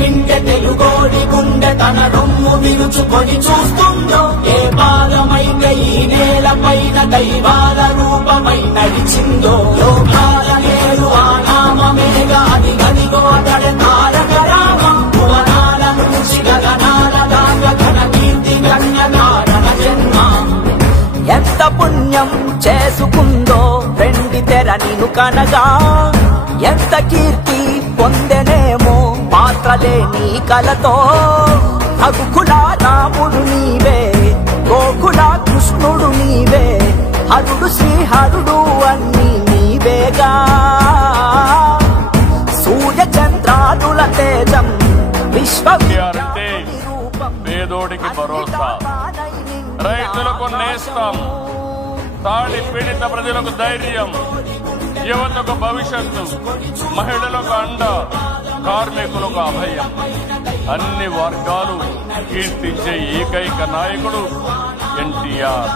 వింటే తెలుగోడి గుండె తన రొమ్ము విరుచుకొని చూస్తుందో. ఏ పాదమైతే ఈ నేల పైన దైవాల రూపమై నడిచిందో. లోకాల నేడు ఆ నామమేగా అది గదిగో అతడే తారక రామం. భువనాల నుంచి గగనాల దాకా ఘన కీర్తి గణ్య కారణ జన్మ. ఎంత పుణ్యం చేసుకుందో వెండి తెర నిన్ను కనగా. ఎంత కీర్తి పొందెనేమో పాత్రలే నీ కలతో. రఘుకుల రాముడు నీవే, గోకుల కృష్ణుడు నీవే, హరుడు శ్రీహరుడు అన్నీ నీవేగా. సూర్య చంద్రాదుల తేజం విశ్వవిద్యార్థి పేదోడికి భరోసా, రైతులకు నేస్తం, తాడి పీడిత ప్రజలకు ధైర్యం, యువతకు భవిష్యత్తు, మహిళలకు అండ, కార్మికులకు అభయం. అన్ని వర్గాలు కీర్తించే ఏకైక నాయకుడు ఎన్టీఆర్.